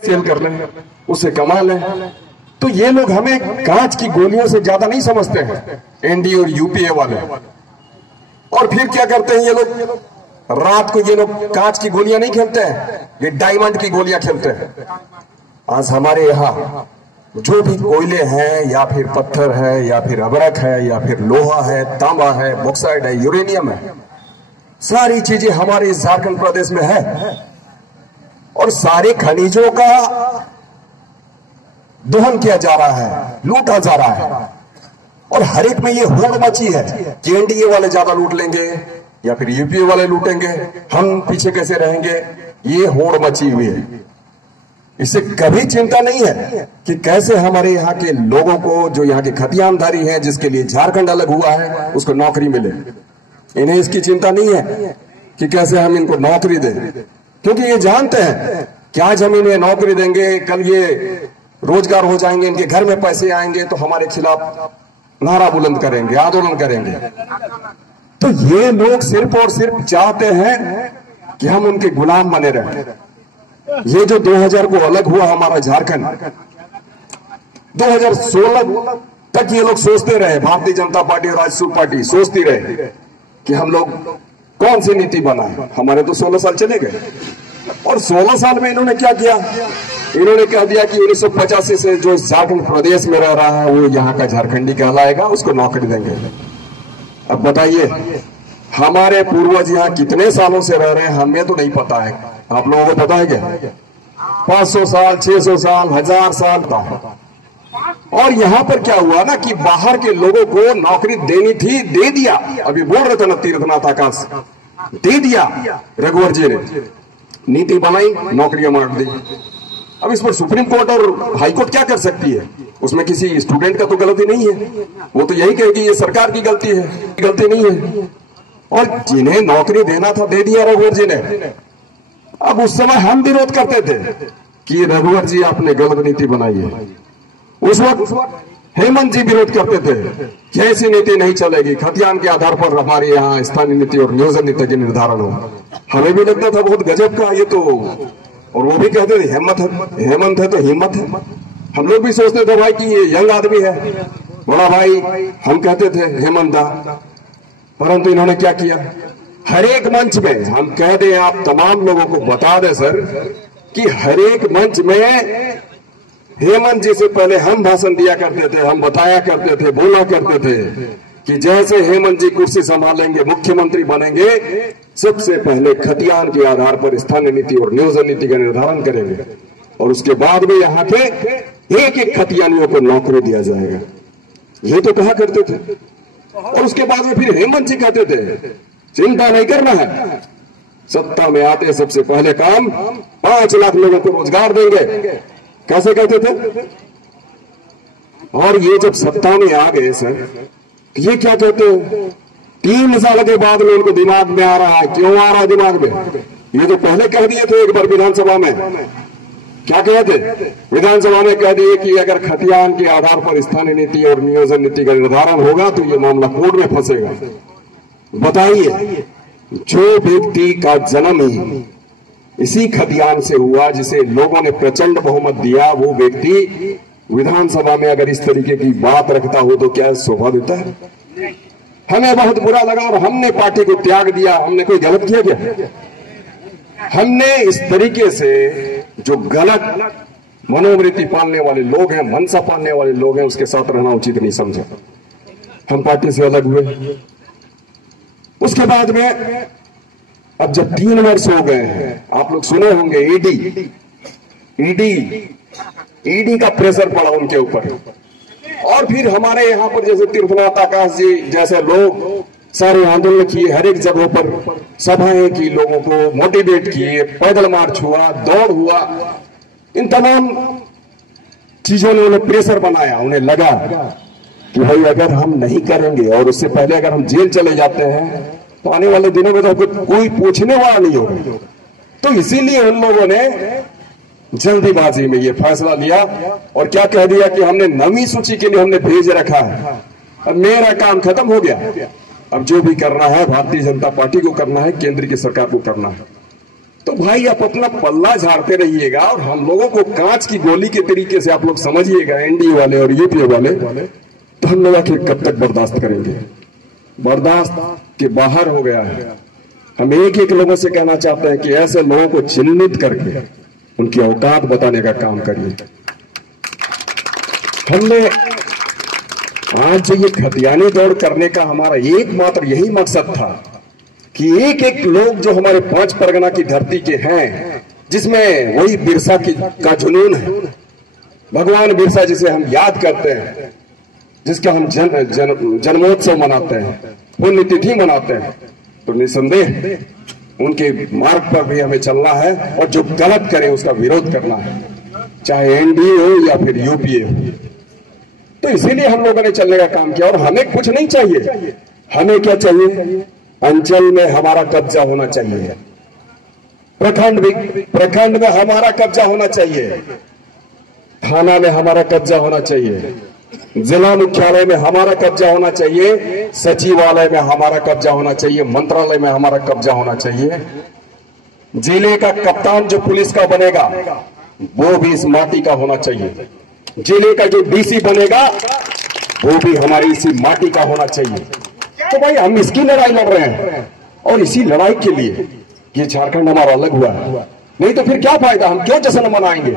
Cell कर लें, उससे कमा लें। तो ये लोग हमें कांच की गोलियों से ज्यादा नहीं समझते हैं, एनडीए और यूपीए वाले। और फिर क्या करते हैं ये लोग, रात को ये लोग कांच की गोलियां नहीं खेलते हैं, ये डायमंड की गोलियां खेलते हैं। आज हमारे यहाँ जो भी कोयले हैं या फिर पत्थर है या फिर अबरक है या फिर लोहा है, तांबा है, बॉक्साइड है, यूरेनियम है, सारी चीजें हमारे इस झारखंड प्रदेश में है। और सारे खनिजों का दोहन किया जा रहा है, लूटा जा रहा है। और हर एक में ये होड़ मची है कि एनडीए वाले ज्यादा लूट लेंगे या फिर यूपीए वाले लूटेंगे, हम पीछे कैसे रहेंगे, ये होड़ मची हुई है। इससे कभी चिंता नहीं है कि कैसे हमारे यहाँ के लोगों को, जो यहाँ के खतियानधारी हैं, जिसके लिए झारखंड अलग हुआ है, उसको नौकरी मिले। इन्हें इसकी चिंता नहीं है कि कैसे हम इनको नौकरी दें, क्योंकि ये जानते हैं कि आज हम इन्हें नौकरी देंगे, कल ये रोजगार हो जाएंगे, इनके घर में पैसे आएंगे तो हमारे खिलाफ नारा बुलंद करेंगे, आंदोलन करेंगे। तो ये लोग सिर्फ और सिर्फ चाहते हैं कि हम उनके गुलाम बने रहें। ये जो 2000 को अलग हुआ हमारा झारखंड, 2016 तक ये लोग सोचते रहे, भारतीय जनता पार्टी और राजसूय पार्टी सोचती रहे कि हम लोग कौन सी नीति बनाए। हमारे तो 16 साल चले गए और 16 साल में इन्होंने क्या किया, इन्होंने कह दिया कि 1985 से जो झारखंड प्रदेश में रह रहा है वो यहाँ का झारखंडी कहलाएगा, उसको नौकरी देंगे। अब बताइए हमारे पूर्वज यहाँ कितने सालों से रह रहे हैं, हमें तो नहीं पता है, आप लोगों को पता है क्या? 500 साल, 600 साल, 1000 साल का। और यहाँ पर क्या हुआ ना कि बाहर के लोगों को नौकरी देनी थी, दे दिया। अभी बोल रहे थे ना तीर्थनाथ आकाश, दे दिया रघुवर जी ने, नीति बनाई, नौकरियां मार दी। अब इस पर सुप्रीम कोर्ट और हाई कोर्ट क्या कर सकती है? उसमें किसी स्टूडेंट का तो गलती नहीं है, वो तो यही कहेगी ये सरकार की गलती है, गलती नहीं है। और जिन्हें नौकरी देना था दे दिया रघुवर जी ने। अब उस समय हम विरोध करते थे कि रघुवर जी आपने गलत नीति बनाई है। उस वक्त हेमंत जी विरोध करते थे कि ऐसी नीति नहीं चलेगी, खतियान के आधार पर हमारे यहाँ स्थानीय नीति और नियोजन नीति के निर्धारण हो। हमें भी लगता था बहुत गजब का ये तो, और वो भी कहते थे हेमंत है तो हिम्मत है। हम लोग भी सोचते थे भाई कि ये यंग आदमी है, बड़ा भाई, हम कहते थे हेमंत दा। परंतु इन्होंने क्या किया, हर एक मंच में हम कह दें, आप तमाम लोगों को बता दें सर कि हर एक मंच में हेमंत जी से पहले हम भाषण दिया करते थे, हम बताया करते थे, बोला करते थे कि जैसे हेमंत जी कुर्सी संभालेंगे, मुख्यमंत्री बनेंगे, सबसे पहले खतियान के आधार पर स्थानीय नीति और नियोजन नीति का निर्धारण करेंगे और उसके बाद में यहाँ के एक एक खतियानियों को नौकरी दिया जाएगा। ये तो कहा करते थे। और उसके बाद में फिर हेमंत जी कहते थे चिंता नहीं करना है, सत्ता में आते सबसे पहले काम 5 लाख लोगों को रोजगार देंगे। कैसे कहते थे? और ये जब सत्ता में आ गए सर, ये क्या कहते हैं, 3 साल के बाद में उनको दिमाग में आ रहा है। क्यों आ रहा है दिमाग में? ये तो पहले कह दिए थे एक बार विधानसभा में। क्या कहे थे? विधानसभा में कह दिए कि अगर खतियान के आधार पर स्थानीय नीति और नियोजन नीति का निर्धारण होगा तो ये मामला कोर्ट में फंसेगा। बताइए, जो व्यक्ति का जन्म ही इसी खतियान से हुआ, जिसे लोगों ने प्रचंड बहुमत दिया, वो व्यक्ति विधानसभा में अगर इस तरीके की बात रखता हो तो क्या शोभा देता है? हमें बहुत बुरा लगा और हमने पार्टी को त्याग दिया। हमने कोई गलत किया क्या? हमने इस तरीके से जो गलत मनोवृत्ति पालने वाले लोग हैं, मनसा पालने वाले लोग हैं, उसके साथ रहना उचित नहीं समझा। हम पार्टी से अलग हुए। उसके बाद में अब जब 3 वर्ष हो गए हैं, आप लोग सुने होंगे ईडी का प्रेशर पड़ा उनके ऊपर। और फिर हमारे यहाँ पर जैसे तीर्थनाथ आकाश जी जैसे लोग सारे आंदोलन किए, हर एक जगहों पर सभाएं की, लोगों को मोटिवेट किए, पैदल मार्च हुआ, दौड़ हुआ, इन तमाम चीजों ने उन्हें प्रेशर बनाया। उन्हें लगा कि भाई अगर हम नहीं करेंगे और उससे पहले अगर हम जेल चले जाते हैं तो आने वाले दिनों में तो कोई पूछने वाला नहीं होगा। तो इसीलिए उन लोगों ने जल्दीबाजी में ये फैसला लिया और क्या कह दिया कि हमने नवी सूची के लिए हमने भेज रखा है, अब मेरा काम खत्म हो गया, अब जो भी करना है भारतीय जनता पार्टी को करना है, केंद्र की सरकार को करना है। तो भाई आप अपना पल्ला झाड़ते रहिएगा और हम लोगों को कांच की गोली के तरीके से आप लोग समझिएगा, एनडीए वाले और यूपीए वाले, तो हम लोग आखिर कब तक बर्दाश्त करेंगे? बर्दाश्त के बाहर हो गया है। हम एक एक लोगों से कहना चाहते हैं कि ऐसे लोगों को चिन्हित करके उनकी औकात बताने का काम करिए। हमने आज जो ये खतियानी दौड़ करने का हमारा एकमात्र यही मकसद था कि एक एक लोग जो हमारे 5 परगना की धरती के हैं, जिसमें वही बिरसा का जुनून है, भगवान बिरसा जिसे हम याद करते हैं, जिसका हम जन्मोत्सव मनाते हैं, पुण्यतिथि मनाते हैं, तो निसंदेह उनके मार्ग पर भी हमें चलना है और जो गलत करे उसका विरोध करना है, चाहे एनडीए हो या फिर यूपीए हो। तो इसीलिए हम लोगों ने चलने का काम किया। और हमें कुछ नहीं चाहिए, हमें क्या चाहिए? अंचल में हमारा कब्जा होना चाहिए, प्रखंड में हमारा कब्जा होना चाहिए, थाना में हमारा कब्जा होना चाहिए, जिला मुख्यालय में हमारा कब्जा होना चाहिए, सचिवालय में हमारा कब्जा होना चाहिए, मंत्रालय में हमारा कब्जा होना चाहिए। जिले का कप्तान जो पुलिस का बनेगा वो भी इस माटी का होना चाहिए। जिले का जो डीसी बनेगा वो भी हमारी इसी माटी का होना चाहिए। तो भाई हम इसकी लड़ाई लड़ रहे हैं और इसी लड़ाई के लिए ये झारखंड हमारा अलग हुआ है। नहीं तो फिर क्या फायदा, हम क्यों जश्न मनाएंगे?